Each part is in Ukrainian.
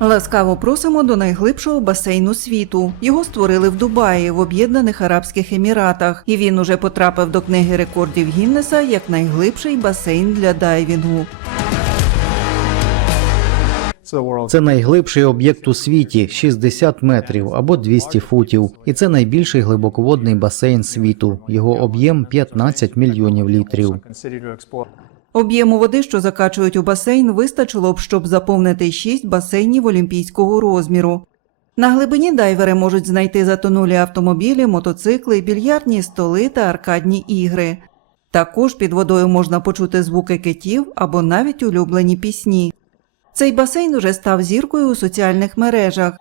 Ласкаво просимо до найглибшого басейну світу. Його створили в Дубаї в Об'єднаних Арабських Еміратах, і він уже потрапив до книги рекордів Гіннеса як найглибший басейн для дайвінгу. Це найглибший об'єкт у світі 60 метрів або 200 футів, і це найбільший глибоководний басейн світу. Його об'єм 15 мільйонів літрів. Об'єму води, що закачують у басейн, вистачило б, щоб заповнити шість басейнів олімпійського розміру. На глибині дайвери можуть знайти затонулі автомобілі, мотоцикли, більярдні столи та аркадні ігри. Також під водою можна почути звуки китів або навіть улюблені пісні. Цей басейн уже став зіркою у соціальних мережах.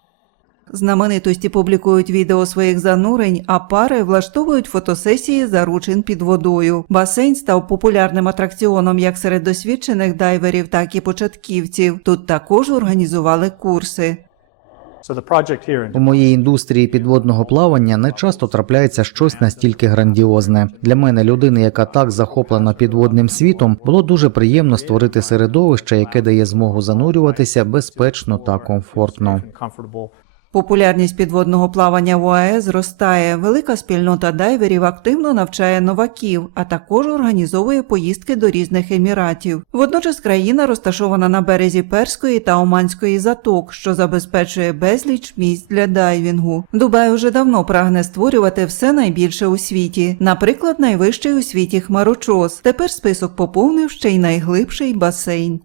Знаменитості публікують відео своїх занурень, а пари влаштовують фотосесії заручин під водою. Басейн став популярним атракціоном як серед досвідчених дайверів, так і початківців. Тут також організували курси. У моїй індустрії підводного плавання не часто трапляється щось настільки грандіозне. Для мене, людини, яка так захоплена підводним світом, було дуже приємно створити середовище, яке дає змогу занурюватися безпечно та комфортно. Популярність підводного плавання в ОАЕ зростає. Велика спільнота дайверів активно навчає новаків, а також організовує поїздки до різних еміратів. Водночас країна розташована на березі Перської та Оманської заток, що забезпечує безліч місць для дайвінгу. Дубай уже давно прагне створювати все найбільше у світі. Наприклад, найвищий у світі хмарочос. Тепер список поповнив ще й найглибший басейн.